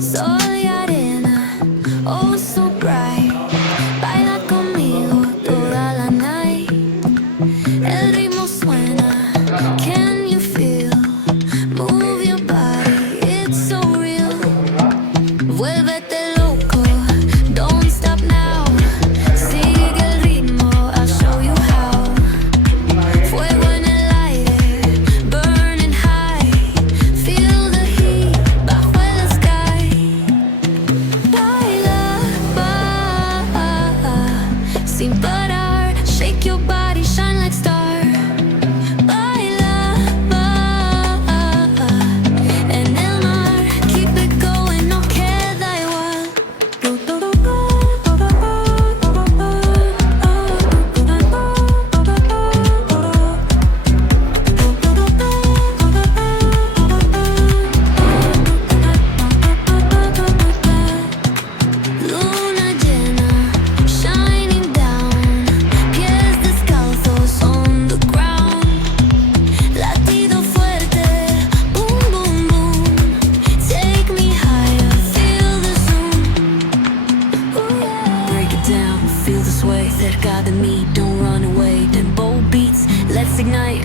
Soy arena, oh so bright. Baila conmigo toda la night. El ritmo suena, can you feel? Move your body, it's so real. Vuélvete loco, don't stop now. Sigue el ritmo, I'll show you how. Fuego en el aire, burning high. Feel the heat bajo el sky. Baila, sin parar. Shake your body, shine like star. Baila, en el mar. Keep it going, no queda igual. Luna llena, shining down. Pies descalzos on the ground. Latido fuerte, boom, boom, boom. Take me higher, feel the zoom. Ooh, yeah. Break it down, feel the sway. Cerca de mí, don't run away. Tempo beats, let's ignite.